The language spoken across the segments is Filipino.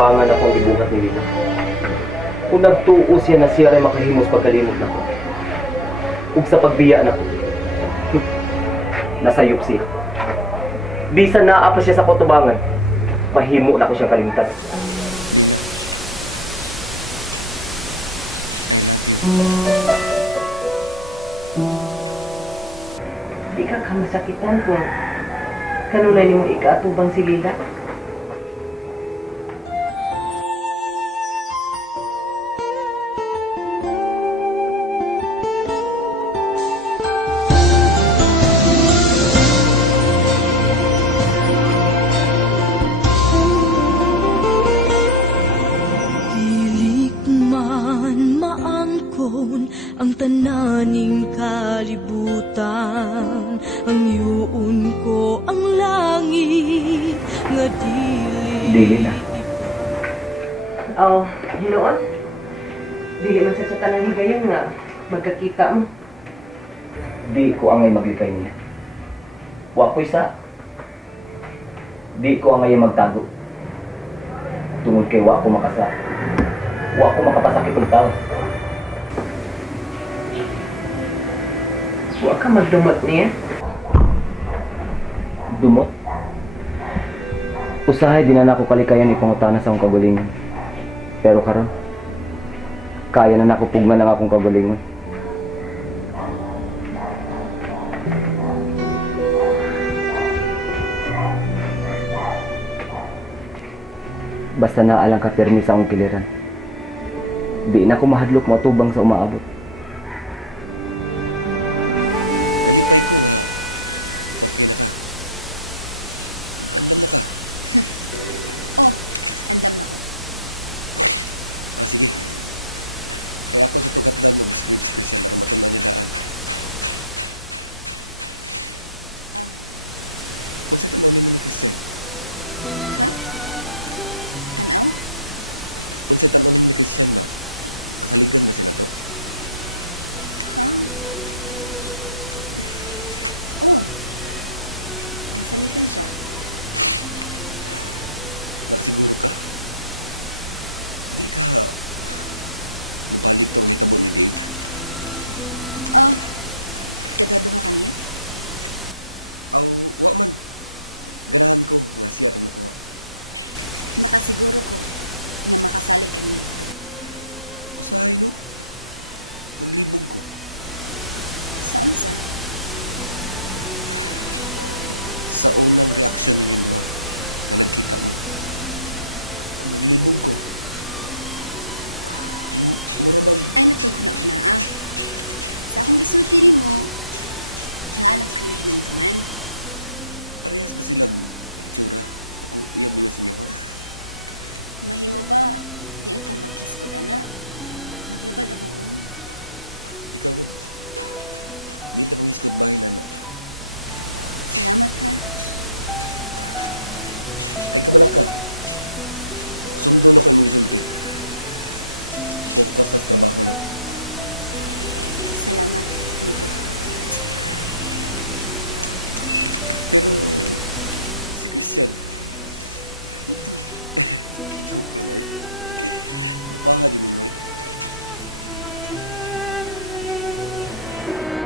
katubangan ako ang ibuhat ni Lila. Kung nagtuo siya na siya rin makahimos pagkalimot na ko. Ug sa pagbiya na ko, nasayop siya. Bisan naa pa siya sa katubangan, mahimo na ko siyang kalimtan. Di ka kamasakitan kung kanunay ni mo ikaatubang si Lila. Ang tananing kalibutan, ang yuon ko ang langit nga Dili na. Oh, hinuon? Dili man sa tanan higayon nga magkakita mo. Di ko angay maglikay niya. Wa ko isa. Di ko angay magtago. Tungod kay wa ko makasa. Wa ko makapasakit ng tao. Wa ka magdumot niya. Dumot? Usahay din na ako kalikayan ipangutana sa akong kagalingon. Pero karon, kaya na nakupugman ang akong kagalingon. Basta naalang ka permi sa akong kiliran. Di na ko mahadlok matubang sa umaabot.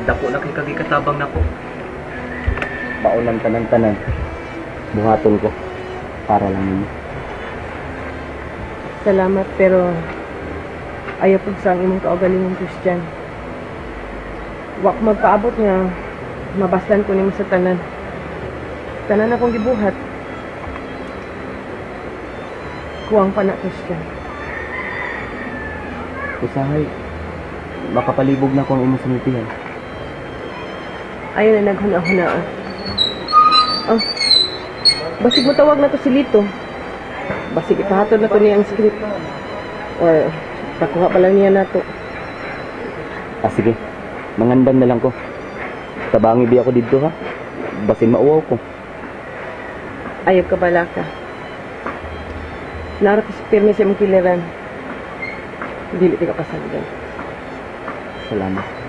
Dako na kay kagikatabang nako. Maunang tanan-tanan. Buhaton ko para lang ninyo. Salamat pero ayaw pag sa imong kaugalingong Christian. Wa ko magpaabot nga mabastan ko nimo sa tanan. Tanan akong gibuhat. Kuwang pa na Christian. Usahay, makapalibog na ko ang imong sinultihan. Ayaw na naghuna-hunaan. Oh, basig mo tawag na to si Lito. Basig ipahatod na to niya ang script. Or, pakuha pa lang niya na to. Sige, mangandan na lang ko. Tabangi di ako dito ha. Basin mauwaw ko. Ayaw ka bala ka. Narapis pirmi sa imong kiliran. Dili ka pasagdan. Salamat.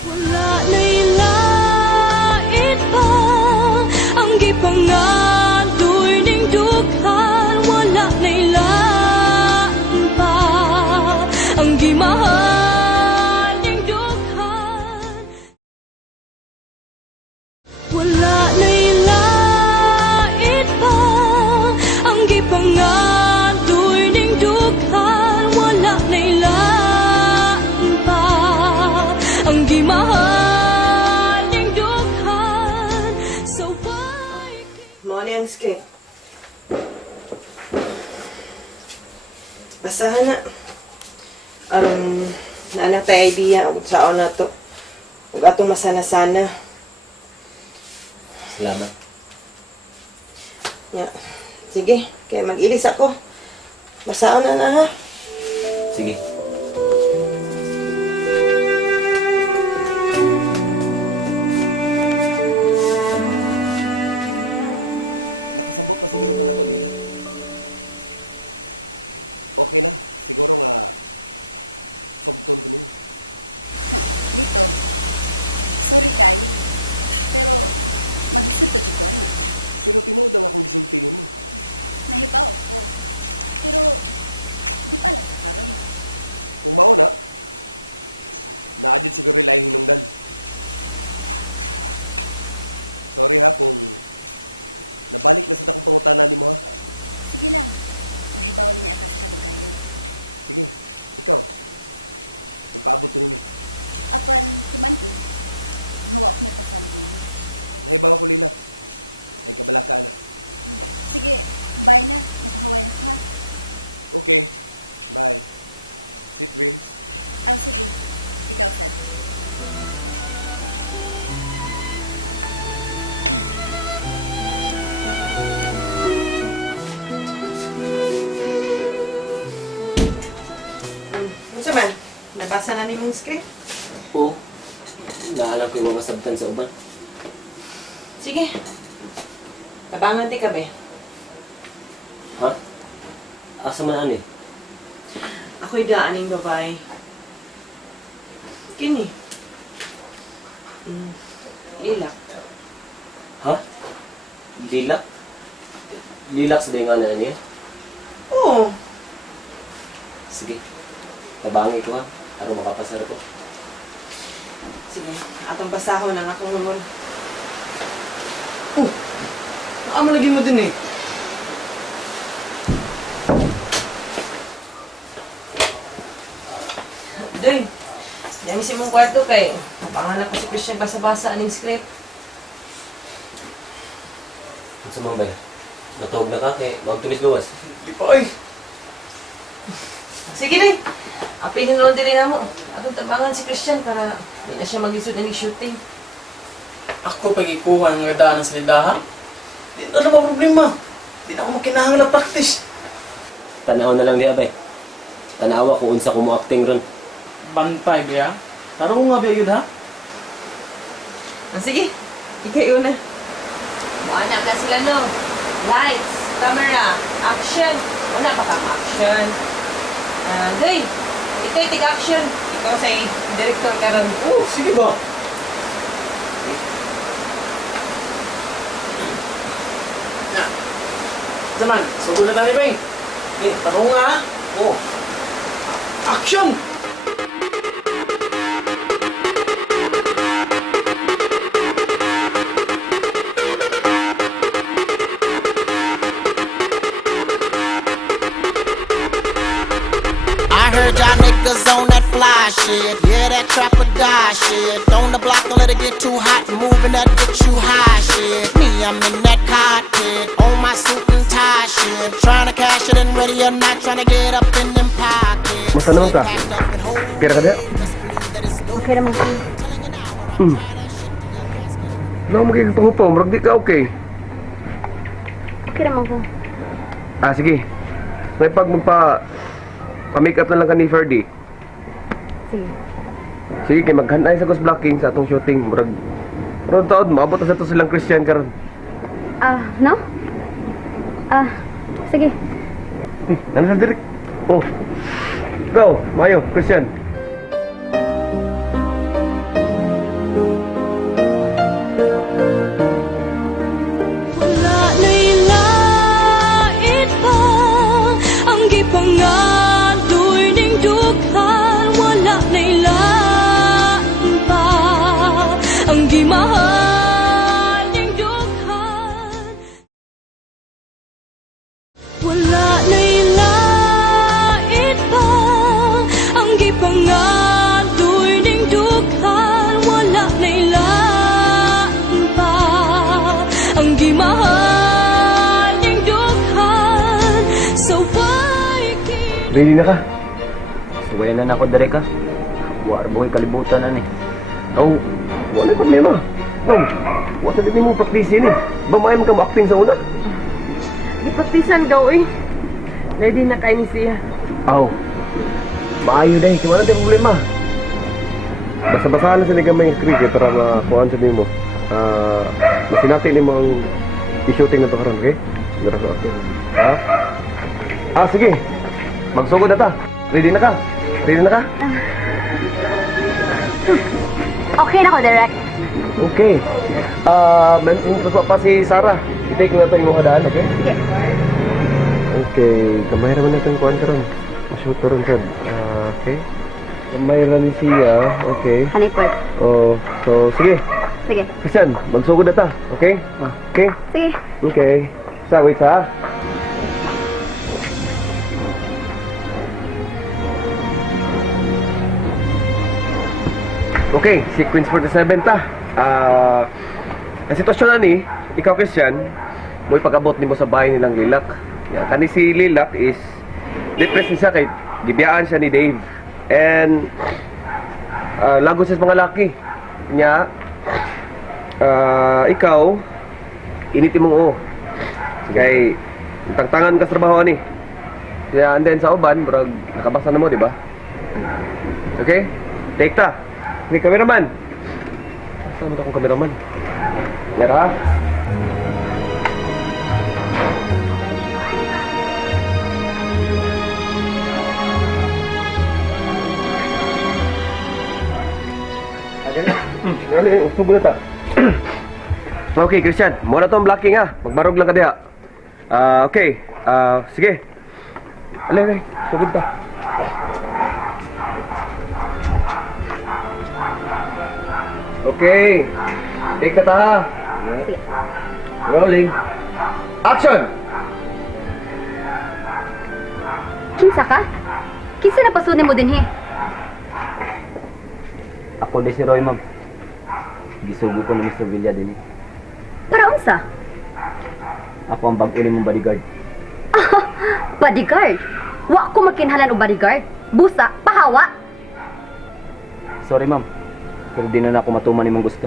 Wala na'y lait pa ang gipangadoy ning dughan. Wala na'y lain pa ang gimahal ning dughan. Wala na'y lait pa ang gipangadoy ning dughan. Wala na'y lain pa ang gimahal ning dughan. So why Mo ni ang script. Basahan na. Aron naana tay idea ug saon na to. Ug atong masana-sana. Salamat. Ya. Sige, kaya mag-ilis ako. Basaon na ha. Sige. Unsa man? Nabasa na nimong script? Oo. Naalam ko yung mga sabtan sa uban. Sige. Tabangan ti ka be. Ha? Asa man ani? Ako'y daaning babae. Kini. Lilak. Ha? Lilak? Lilak sa dingan na niya? Oo. Sige. Tabangi ko ha. Aron makapasar ko. Sige, atong basahon ang akong humol. Naama lagi mo din eh. Doy, yan si mong kwarto kay napangalan ko si Christian basa-basa aning script. Ang sumang ba? Natawag na ka kay magtulis gawas. Di pa ay. Sige Doy, apilin nun din na mo. Atong tabangan si Christian para di na siya mag-isod ng shooting. Ako pag-ikuha ng gadaan sa lidaha. Di na ba problema. Di na ako makinahanglan practice. Tanaw na lang di abay. Tanawa kung unsa ko mo acting ron. Bantay ba? Taro ko nga ba yun ha? Sige, ikaw na. Muana ka sila no. Lights, camera, action. Una pa kang action. Doy, ikaw tig-action. Ikaw sa director ka ron. Oh, sige ba? Na. Zaman, sugod na tayo ba eh? Tanong nga. Oh. Action! I heard y'all niggas on that fly shit. Yeah, that trap or die shit. On the block, don't let it get too hot. Moving that get you high shit. Me, I'm in that cockpit. On my suit and tie shit. Trying to cash it and ready or not. Trying to get up in them pockets. Musta naman ka? Pira ka diya? Okay naman ko. No, magiging po. Marag di ka okay. Okay naman ko. Ah, sige. May pag pa-make up na lang ka ni Ferdy. Sige. Sige, kay maghanay sa ghost blocking sa atong shooting. Murag taon, maabot na sa to silang Christian karon. No? Sige. Ano sa direk? Oh. Go, Mayo, Christian. Wala na'y lait pa ang gipangadoy ning dughan. Wala na'y lain pa ang gimahal ning dughan. Wala na'y lait pa ang gipangadoy ning dughan. Wala na'y lain pa ang gimahal ning dughan. So why keep Ready na ka? Suway na ako dere ka. War boy kalibutan na ni. Oh, wala problema. Oh, wala din mo practice ni. Bamay mo ka acting sa una. Gipatisan daw eh. Ready na kayo ni siya. Aw. Maayo dai, kay wala tayong problema. Basa-basahan na sa ni gamay script para makuhaan sa nimo. Masinati nimo ang i-shooting na to karon, okay? Dara sa akin. Ha? Sige. Magsugod na ta. Ready na ka? Ready na ka? Okay na ko, direct. Okay. May pa si Sarah. I-take mo na ito yung mga daan, okay? Sige. Okay. Kamay naman natin kuhaan ka ron. Ma-shoot ka ron, Fred. Okay. Kamay rin siya. Okay. Hanipot. Oh, so, sige. Sige. Christian, magsugod na ta. Okay? Okay? Sige. Okay. Wait ha. Okay, sequence 47 ta. Ang sitwasyon na ni, ikaw Christian, mo ipag-abot nimo sa bahay nilang Lilak. Yan, kani si Lilak is depressed siya kay gibiyaan siya ni Dave. And lago siya sa mga laki. Nya ikaw initi mong kay tangtangan ka sa trabaho ni. Kaya and then sa uban, murag nakabasa na mo, di ba? Okay? Take ta. Okay, cameraman. Saan mo akong cameraman? Meron ha? Subo na ta. Okay, Christian. Muna to ang blocking ha. Magbarog lang ka diha. Okay. Sige. Alay. Sugod ta. Okay. Take ka ta ha. Rolling. Action! Kinsa ka? Kinsa na pasunin mo din, he? Ako di si Roy, ma'am. Gisugo ko ni Mr. Villa din. Para unsa? Ako ang bag-uli mong bodyguard. Bodyguard? Wa ko magkinhalan og bodyguard. Busa, pahawa. Sorry, ma'am. Pero di na ako matuman ni mong gusto.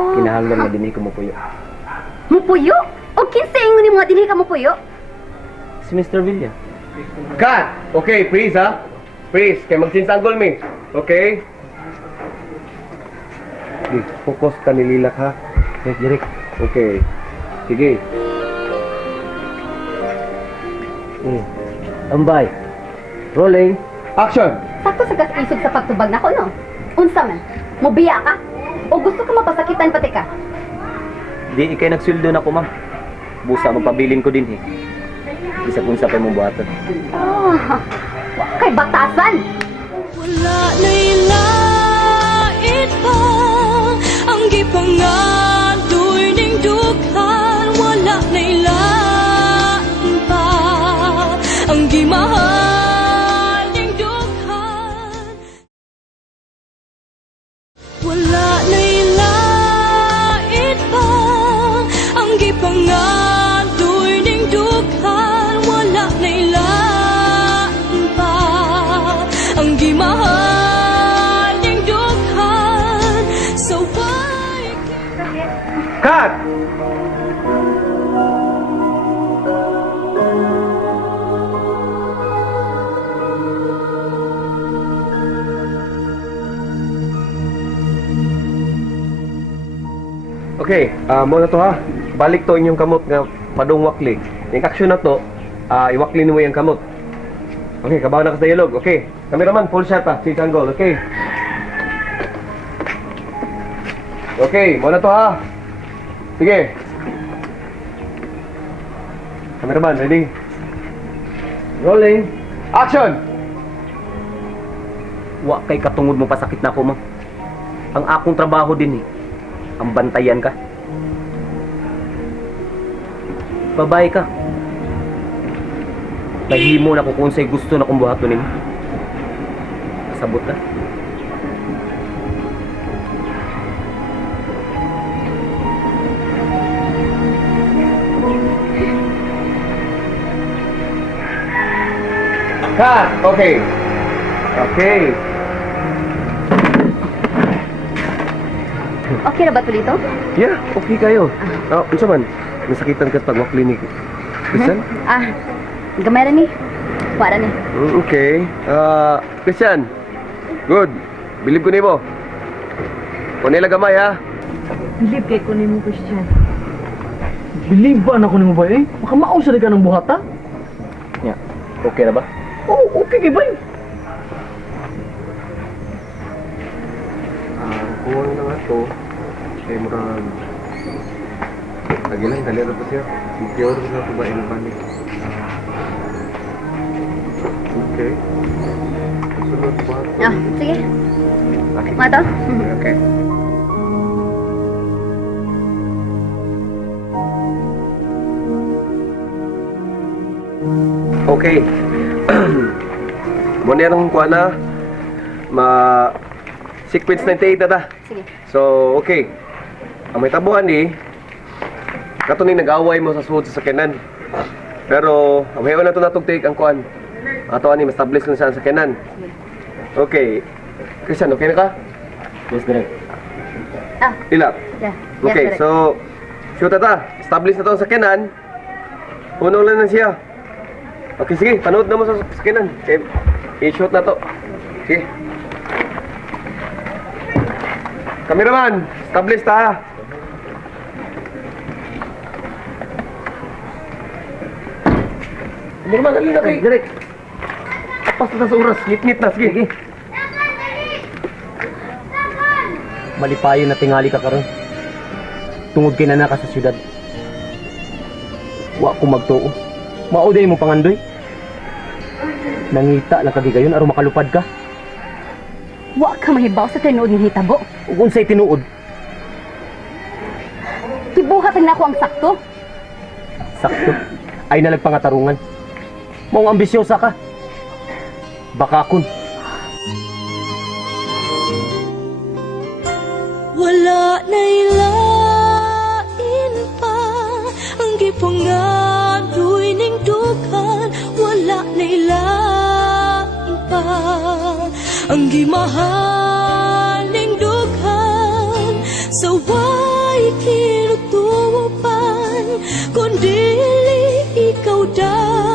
Oh, Kinahanglan na din ko mo puyo. mupuyo? O kinsa ingon ni mga dinhi ka mupuyo? Si Mr. Villa. Cut! Okay, please ha? Please, kaya magsinsanggol me. Okay? Sige, focus ka nililak ha. Direk. Okay. Sige. Ambay. Rolling. Action! Sakto sa gas-isog sa pagtubag nako, no? Unsa man? Mobiya ka? O gusto ka mapasakitan pati ka? Di ikay nagsweldo na ko, ma'am. Busa magpabilin ko din, eh. Bisag unsa pay mong buhaton. Ah, kay batasan. Wala na'y lait pa ang gipangadoy ning dughan. Wala na'y lain pa ang gimahal ning dughan. Wala na'y lait pa ang gipangadoy ning dughan. Wala na'y lain pa ang gimahal ning dughan. So why Cut! Okay, mo na to ha. Balik to inyong kamot nga padung wakli. Yung action na to, iwakli mo yung kamot. Okay, kabaw na ka sa dialog. Okay, cameraman, full shot ha. Six angle, okay. Okay, mo na to ha. Sige. Cameraman, ready? Rolling. Action! Wa kay katungod mo pasakit na ako, ma'am. Ang akong trabaho din ang bantayan ka. Babae ka. Nahimo na ko kung sa'y gusto na kong buhaton nimo. Kasabot na. Cut! Okay. Okay. Okay na ba to dito? Yeah, okay kayo. Unsa man? Nasakitan ka sa pagwakli ni Christian? Ah, gamay ra ni. Para ni. Okay. Christian. Good. Bilib ko nimo. Kunila gamay ha. Believe kay ko nimo, Christian. Believe ba na ko nimo ba eh? Makamao sa ka ng buhata? Nya. Okay na ba? Oo, okay kay bay. Kuha na nga to. Kaya murag... Tagilan, dali na po siya. Secure na ito ba yung panik? Okay. Sunod ba? Ah, sige. Mga to? Okay. Okay. Muna yung kuha na. Sequence 98 na ta. Sige. So, okay. Ang may tabuhan kato ni nag-away mo sa suhod sa sakyanan. Pero, ang na ito natong take ang kuhan. Ato ani, establish lang sa sakyanan. Okay. Christian, okay na ka? Yes, direct. Ah, Ilap. yeah. Okay, Yes, so, shoot na ta. Establish na ito ang sakyanan. Unong lang na siya. Okay, sige. Panood na mo sa sakyanan. Okay. I-shoot na to. Sige. Cameraman, establish ta. Cameraman, dali na kay. Direk. Apas na sa oras. Ngit-ngit na. Sige. Malipayon na tingali ka karon. Tungod kay nana ka sa syudad. Wa ko magtuo. Mauday mo pangandoy. Nangita lang kagigayon aron makalupad ka. Wa ka mahibaw sa tinuod ng hitabo. Ug unsay tinuod? Kibuhat na ako ang sakto. Sakto. Ay nalagpangatarungan. Maong ambisyosa ka. Bakakon. wala na'y lain pa ang gipangadoy ning dughan. Wala na'y lain pa ang gimahal ning dughan. Sa way kinutupan, kundili ikaw daw